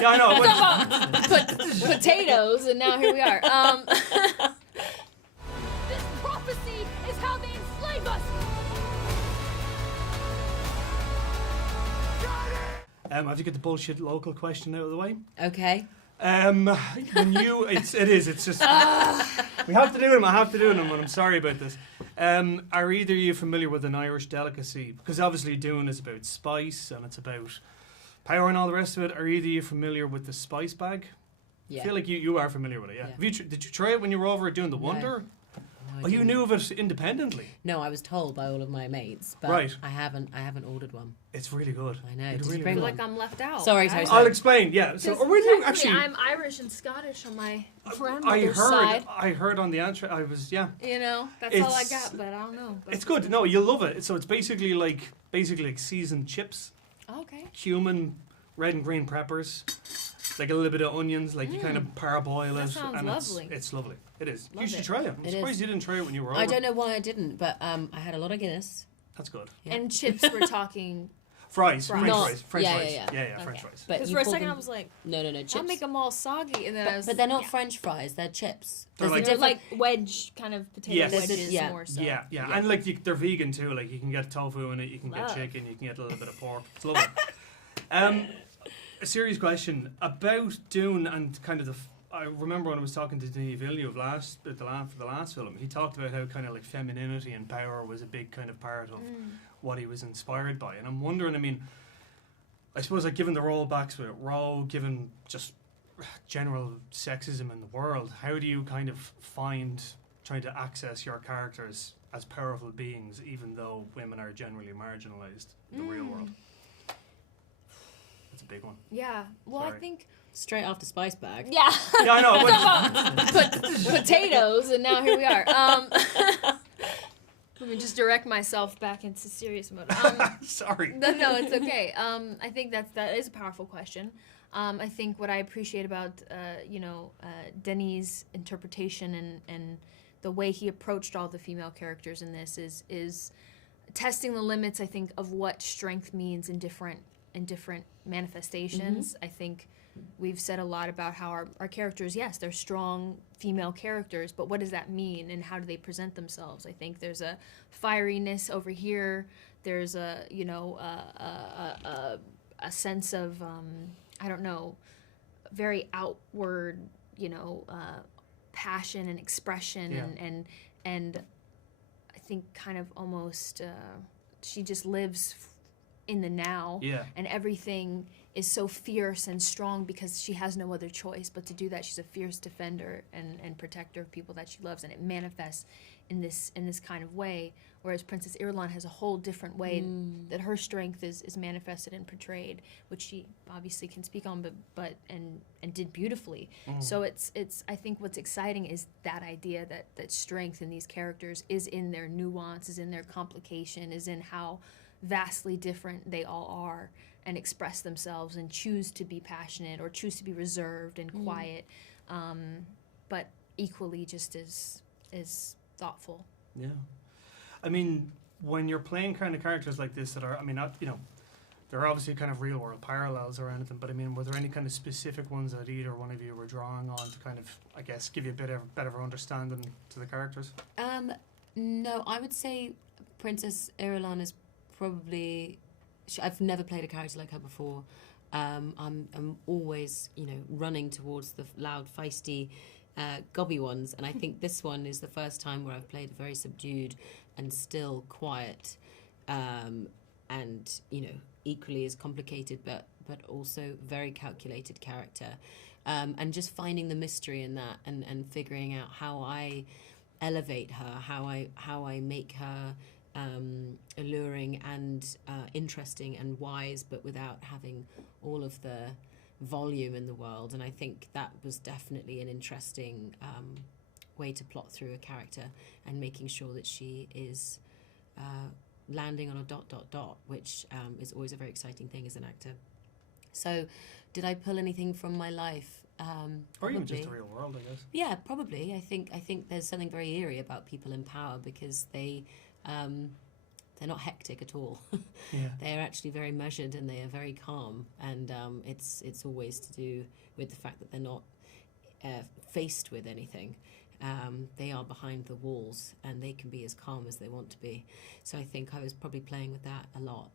Yeah, I know. Potatoes, and now here we are. This prophecy is how they enslave us! I have to get the bullshit local question out of the way. Okay. It's just we have to do them. I have to do them, and I'm sorry about this. Are either of you familiar with an Irish delicacy? Because obviously Dune is about spice and it's about power and all the rest of it. Are either of you familiar with the spice bag? Yeah. I feel like you are familiar with it. Yeah. Yeah. Have you did you try it when you were over doing the Wonder? No, Oh, you knew of it independently. No, I was told by all of my mates, but Right. I haven't ordered one. It's really good. I know. It's Did you really bring good. I feel like I'm left out. Sorry, I- sorry. I'll explain. Yeah. So, or were you Technically, actually? I'm Irish and Scottish on my I grandmother's heard. side. I heard on the answer. I was You know, that's all I It's- got, but I don't know. But It's good. No, you'll love it. So it's basically like seasoned chips, Okay. cumin, red and green peppers, like a little bit of onions, like you kind of parboil That it, sounds and lovely. it's lovely. It is. Love You should it. try it. I'm It surprised is. you didn't try it when you were over. I don't know why I didn't, but I had a lot of Guinness. That's good. Yeah. And chips, we're talking. Fries, Fries. French Not- fries, French yeah, fries. yeah. Yeah, French Okay. fries. But Because you for a call second them- I was like, no, chips. I'll make them all soggy, and then I was. But they're not yeah. French fries. They're chips. They're There's a They're different- like wedge kind of potato Yes. wedges Yeah. more so. Yeah, Yeah. and like they're vegan too. Like you can get tofu in it, you can Love. get chicken, you can get a little bit of pork. It's lovely. A serious question about Dune and kind of I remember when I was talking to Denis Villeneuve for the last film, he talked about how kind of like femininity and power was a big kind of part of what he was inspired by. And I'm wondering, I mean, I suppose like given the rollbacks with Roe, given just general sexism in the world, how do you kind of find trying to access your characters as powerful beings, even though women are generally marginalized in the real world? That's a big one. Yeah. Well, I Sorry. think. straight after Spice Bag. Yeah. Yeah, I know. Potatoes, and now here we are. Let me just direct myself back into serious mode. Sorry. No, it's okay. I think that is a powerful question. I think what I appreciate about Denis' interpretation and the way he approached all the female characters in this is testing the limits. I think of what strength means in different manifestations. I think we've said a lot about how our characters, yes, they're strong female characters, but what does that mean and how do they present themselves? I think there's a fieriness over here. There's a sense of I don't know, very outward, passion and expression. Yeah. And I think kind of almost she just lives in the now. Yeah. And everything is so fierce and strong because she has no other choice but to do that. She's a fierce defender and protector of people that she loves, and it manifests in this kind of way. Whereas Princess Irulan has a whole different way that her strength is manifested and portrayed, which she obviously can speak on, but did beautifully. So it's I think what's exciting is that idea that strength in these characters is in their nuance, is in their complication, is in how vastly different they all are and express themselves and choose to be passionate or choose to be reserved and quiet, but equally just as thoughtful. Yeah. I mean, when you're playing kind of characters like this that are, I mean, not, there are obviously kind of real world parallels or anything, but I mean, were there any kind of specific ones that either one of you were drawing on to kind of, I guess, give you a better understanding to the characters? No, I would say Princess Irulan is probably. I've never played a character like her before. I'm always, running towards the loud, feisty, gobby ones, and I think this one is the first time where I've played a very subdued and still quiet, and equally as complicated, but also very calculated character, and just finding the mystery in that, and figuring out how I elevate her, how I make her alluring and interesting and wise, but without having all of the volume in the world. And I think that was definitely an interesting way to plot through a character and making sure that she is landing on a ... which is always a very exciting thing as an actor. So did I pull anything from my life? Or even Probably. just the real world, I guess. Yeah, probably. I think there's something very eerie about people in power because they they're not hectic at all. Yeah. They are actually very measured and they are very calm, and it's always to do with the fact that they're not faced with anything. They are behind the walls and they can be as calm as they want to be. So I think I was probably playing with that a lot.